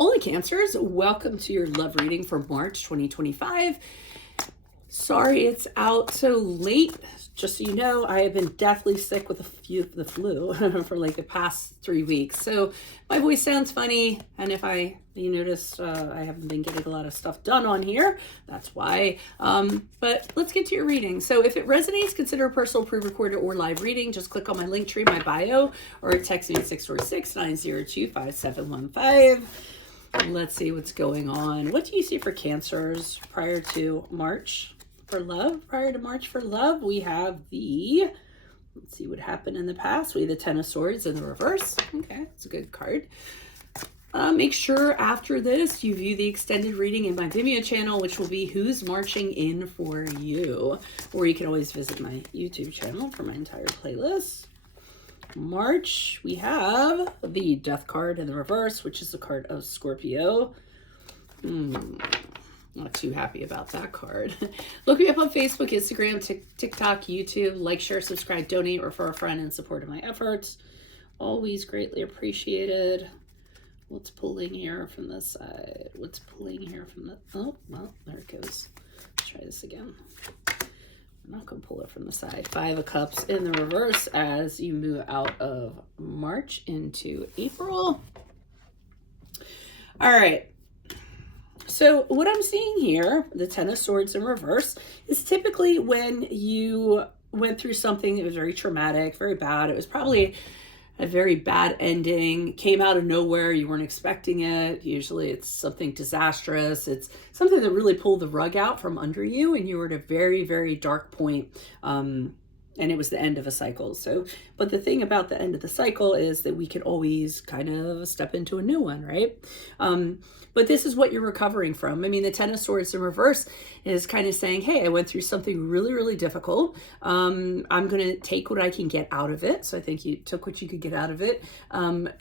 Holy Cancers, welcome to your love reading for March 2025. Sorry it's out so late. Just so you know, I have been deathly sick with the flu for like the past 3 weeks. So my voice sounds funny. And if you notice, I haven't been getting a lot of stuff done on here. That's why. But let's get to your reading. So if it resonates, consider a personal pre-recorded or live reading. Just click on my link tree, my bio, or text me at 646-902-5715. Let's see what's going on. What do you see for Cancers prior to March for love? Prior to March for love, we have let's see what happened in the past. We have the Ten of Swords in the reverse. Okay, it's a good card. Make sure after this you view the extended reading in my Vimeo channel, which will be Who's Marching In For You. Or you can always visit my YouTube channel for my entire playlist. March, we have the Death card in the reverse, which is the card of Scorpio. Not too happy about that card. Look me up on Facebook, Instagram, TikTok, YouTube. Like, share, subscribe, donate, refer a friend in support of my efforts. Always greatly appreciated. What's pulling here from this side? What's pulling here from the... Oh, well, there it goes. Let's try this again. I'm not going to pull it from the side. Five of Cups in the reverse as you move out of March into April. All right. So what I'm seeing here, the Ten of Swords in reverse, is typically when you went through something that was very traumatic, very bad. It was probably a very bad ending, came out of nowhere, you weren't expecting it. Usually it's something disastrous. It's something that really pulled the rug out from under you and you were at a very, very dark point. And it was the end of a cycle. So, but the thing about the end of the cycle is that we can always kind of step into a new one, right? But this is what you're recovering from. I mean, the Ten of Swords in reverse is kind of saying, hey, I went through something really, really difficult. I'm going to take what I can get out of it. So I think you took what you could get out of it,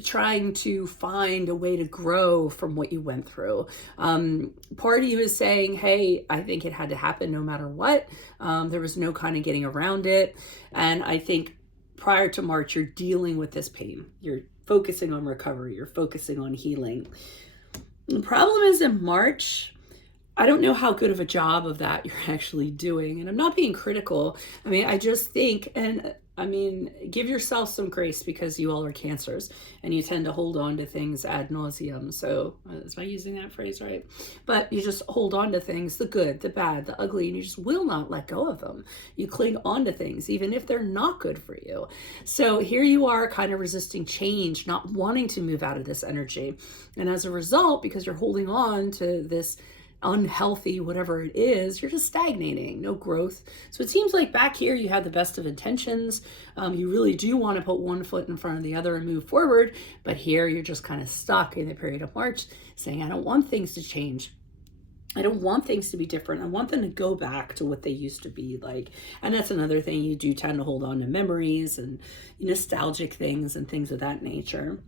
trying to find a way to grow from what you went through. Part of you is saying, hey, I think it had to happen no matter what. There was no kind of getting around it. And I think prior to March, you're dealing with this pain. You're focusing on recovery. You're focusing on healing. The problem is in March, I don't know how good of a job of that you're actually doing. And I'm not being critical. I mean, I just think, and I mean, give yourself some grace because you all are Cancers and you tend to hold on to things ad nauseum. So am I using that phrase right? But you just hold on to things, the good, the bad, the ugly, and you just will not let go of them. You cling on to things, even if they're not good for you. So here you are kind of resisting change, not wanting to move out of this energy. And as a result, because you're holding on to this unhealthy, whatever it is, you're just stagnating, no growth. So it seems like back here you have the best of intentions. You really do want to put one foot in front of the other and move forward. But here you're just kind of stuck in the period of March saying, I don't want things to change. I don't want things to be different. I want them to go back to what they used to be like. And that's another thing. You do tend to hold on to memories and nostalgic things and things of that nature.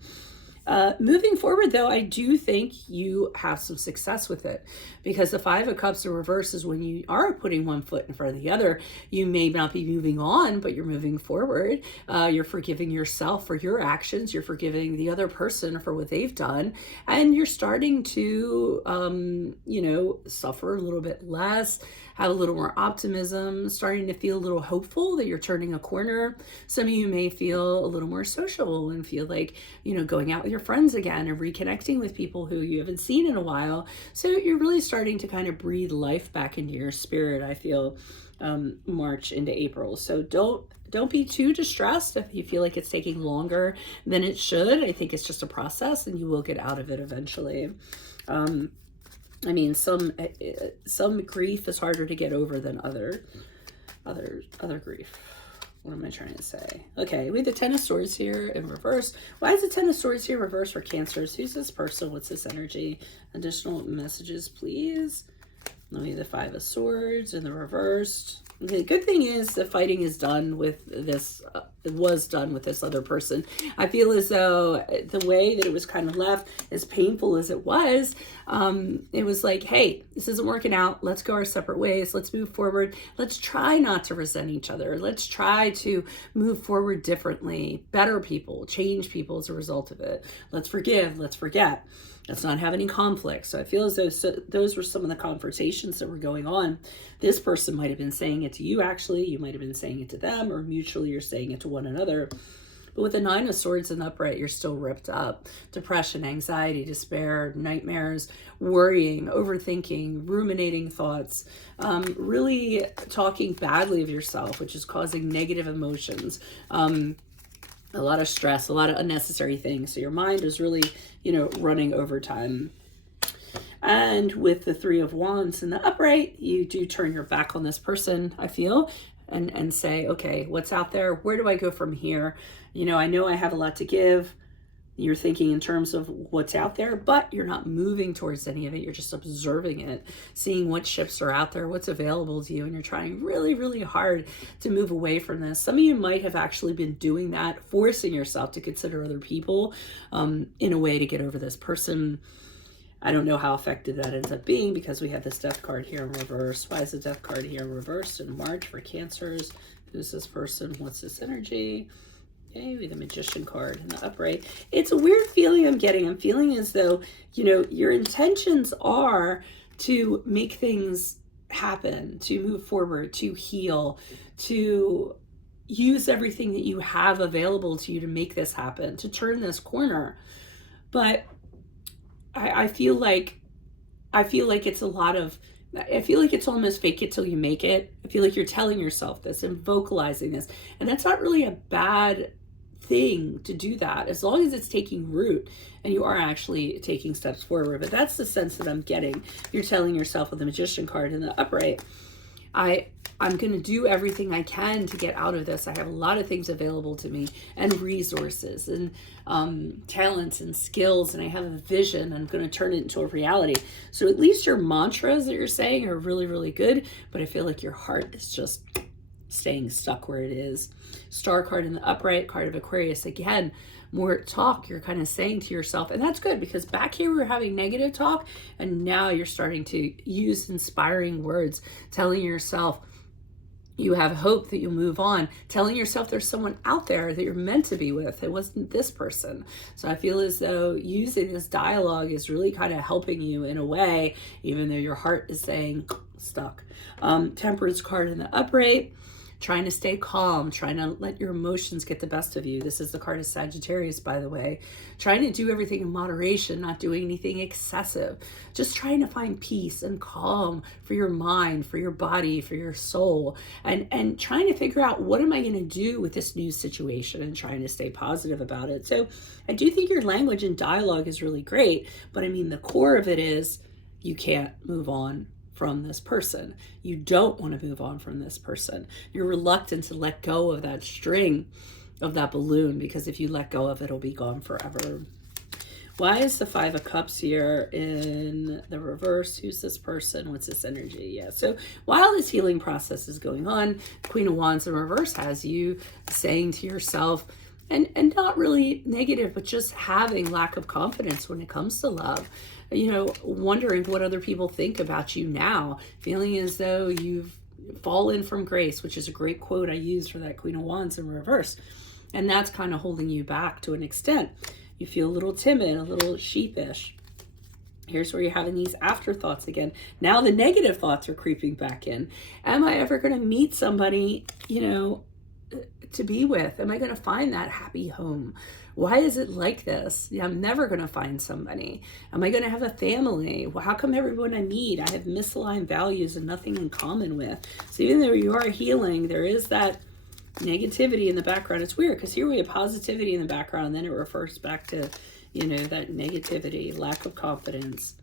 Moving forward, though, I do think you have some success with it because the Five of Cups in reverse is when you are putting one foot in front of the other. You may not be moving on, but you're moving forward. You're forgiving yourself for your actions. You're forgiving the other person for what they've done. And you're starting to, suffer a little bit less, have a little more optimism, starting to feel a little hopeful that you're turning a corner. Some of you may feel a little more social and feel like, going out with your friends again and reconnecting with people who you haven't seen in a while. So you're really starting to kind of breathe life back into your spirit, I feel, March into April. So don't be too distressed if you feel like it's taking longer than it should. I think it's just a process and you will get out of it eventually. I mean, some grief is harder to get over than other grief. What am I trying to say? Okay, we have the Ten of Swords here in reverse. Why is the Ten of Swords here reverse for Cancers? Who's this person? What's this energy? Additional messages, please. Let me have the Five of Swords in the reversed. The good thing is the fighting is done with this, was done with this other person. I feel as though the way that it was kind of left, as painful as it was like, hey, this isn't working out. Let's go our separate ways. Let's move forward. Let's try not to resent each other. Let's try to move forward differently, better people, change people as a result of it. Let's forgive. Let's forget. Let's not have any conflict. So I feel as though those were some of the conversations that were going on. This person might have been saying it to you, actually. You might have been saying it to them, or mutually you're saying it to one another. But with the Nine of Swords in the upright, you're still ripped up. Depression, anxiety, despair, nightmares, worrying, overthinking, ruminating thoughts, really talking badly of yourself, which is causing negative emotions. A lot of stress, a lot of unnecessary things. So your mind is really, running overtime. And with the Three of Wands in the upright, you do turn your back on this person, I feel, and say, okay, what's out there? Where do I go from here? I know I have a lot to give. You're thinking in terms of what's out there, but you're not moving towards any of it. You're just observing it, seeing what ships are out there, what's available to you, and you're trying really, really hard to move away from this. Some of you might have actually been doing that, forcing yourself to consider other people in a way to get over this person. I don't know how effective that ends up being because we have this Death card here in reverse. Why is the Death card here in reverse in March for Cancers? Who's this person? What's this energy? Okay, we have the Magician card in the upright. It's a weird feeling I'm getting. I'm feeling as though, your intentions are to make things happen, to move forward, to heal, to use everything that you have available to you to make this happen, to turn this corner. But I feel like it's a lot of, I feel like it's almost fake it till you make it. I feel like you're telling yourself this and vocalizing this. And that's not really a bad thing to do that, as long as it's taking root and you are actually taking steps forward. But that's the sense that I'm getting. You're telling yourself with the Magician card in the upright, I'm going to do everything I can to get out of this. I have a lot of things available to me, and resources and talents and skills, and I have a vision. I'm going to turn it into a reality. So at least your mantras that you're saying are really, really good, but I feel like your heart is just staying stuck where it is. Star card in the upright, card of Aquarius. Again, more talk you're kind of saying to yourself, and that's good because back here we were having negative talk, and now you're starting to use inspiring words, telling yourself you have hope that you'll move on, telling yourself there's someone out there that you're meant to be with. It wasn't this person. So I feel as though using this dialogue is really kind of helping you in a way, even though your heart is saying stuck. Temperance card in the upright, trying to stay calm, trying to let your emotions get the best of you. This is the card of Sagittarius, by the way. Trying to do everything in moderation, not doing anything excessive. Just trying to find peace and calm for your mind, for your body, for your soul, and trying to figure out, what am I going to do with this new situation, and trying to stay positive about it. So I do think your language and dialogue is really great, but I mean, the core of it is you can't move on from this person. You don't want to move on from this person. You're reluctant to let go of that string, of that balloon, because if you let go of it, it'll be gone forever. Why is the Five of Cups here in the reverse? Who's this person? What's this energy? Yeah, so while this healing process is going on, Queen of Wands in reverse has you saying to yourself, and not really negative, but just having lack of confidence when it comes to love. Wondering what other people think about you now, feeling as though you've fallen from grace, which is a great quote I use for that Queen of Wands in reverse. And that's kind of holding you back to an extent. You feel a little timid, a little sheepish. Here's where you're having these afterthoughts again. Now the negative thoughts are creeping back in. Am I ever going to meet somebody, to be with? Am I going to find that happy home? Why is it like this? I'm never going to find somebody. Am I going to have a family? Well, how come everyone I meet, I have misaligned values and nothing in common with? So even though you are healing, there is that negativity in the background. It's weird because here we have positivity in the background, and then it refers back to, that negativity, lack of confidence.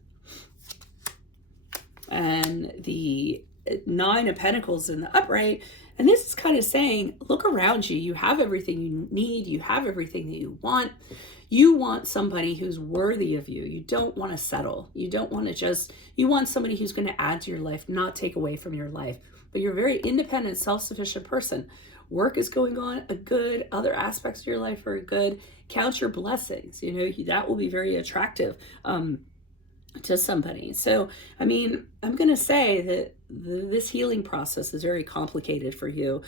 And the Nine of Pentacles in the upright. And this is kind of saying, look around you. You have everything you need. You have everything that you want. You want somebody who's worthy of you. You don't want to settle. You don't want to just, you want somebody who's going to add to your life, not take away from your life. But you're a very independent, self-sufficient person. Work is going on a good. Other aspects of your life are good. Count your blessings. You know, that will be very attractive to somebody. So, I mean, I'm going to say that this healing process is very complicated for you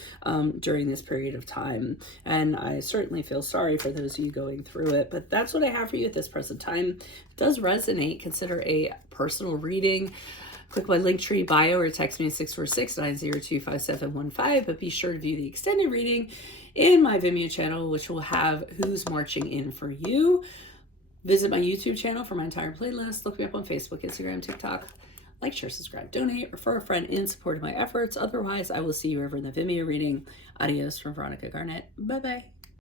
during this period of time. And I certainly feel sorry for those of you going through it, but that's what I have for you at this present time. If it does resonate, consider a personal reading. Click my Linktree bio or text me at 646-902-5715, but be sure to view the extended reading in my Vimeo channel, which will have Who's Marching In For You. Visit my YouTube channel for my entire playlist. Look me up on Facebook, Instagram, TikTok. Like, share, subscribe, donate, refer a friend in support of my efforts. Otherwise, I will see you over in the Vimeo reading. Adios from Veronica Garnett. Bye-bye.